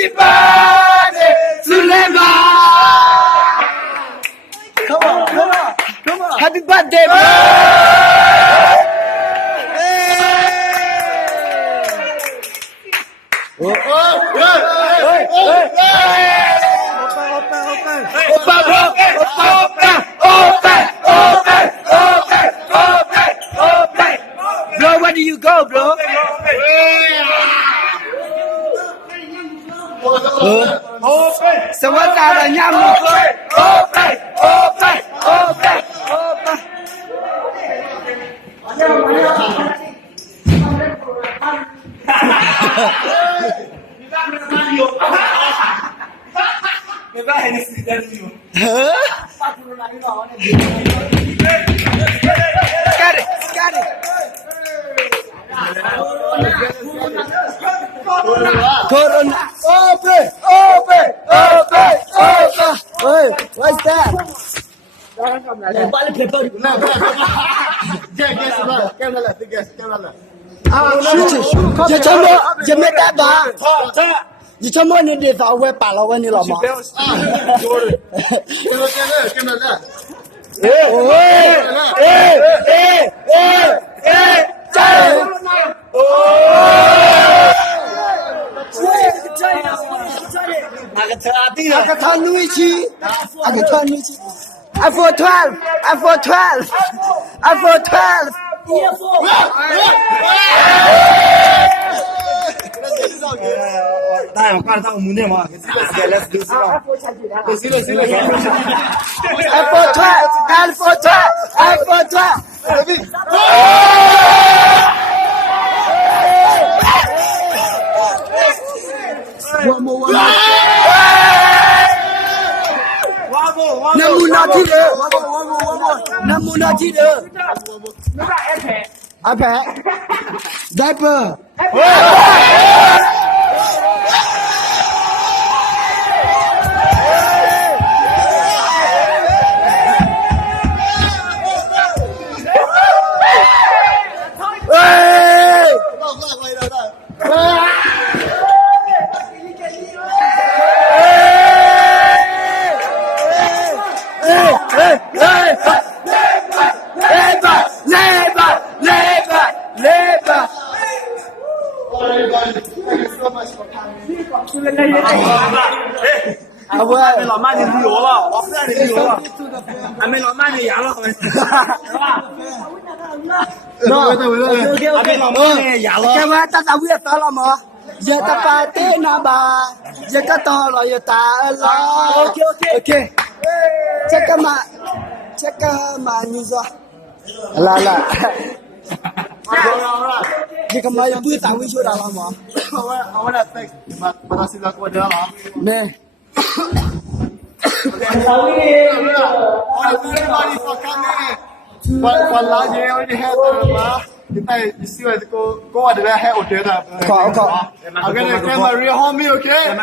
Happy birthday, Sulema. Come on. Happy birthday, bro. Bro, where do you go, bro? So what's that? Corona. Open. Hey, what's that? iPhone 12. One more. Namuna Tide. iPad. Diaper.老妈你旅游了，我不让你旅游了，还没老妈你阳了，是吧？还没老妈你阳了。Cái mà ta đã biết đó là mà giờ ta phải tên nào bà giờ ta to là giờ ta là ok chắc mà như vậy là giờ cái mà bữa tao mới chơi đó là mà nè Còn lá gì ở đây hết rồi mà hiện tại xưa thì cô ở đây hết ổn rồi. Có. I'm gonna camera real homie, okay?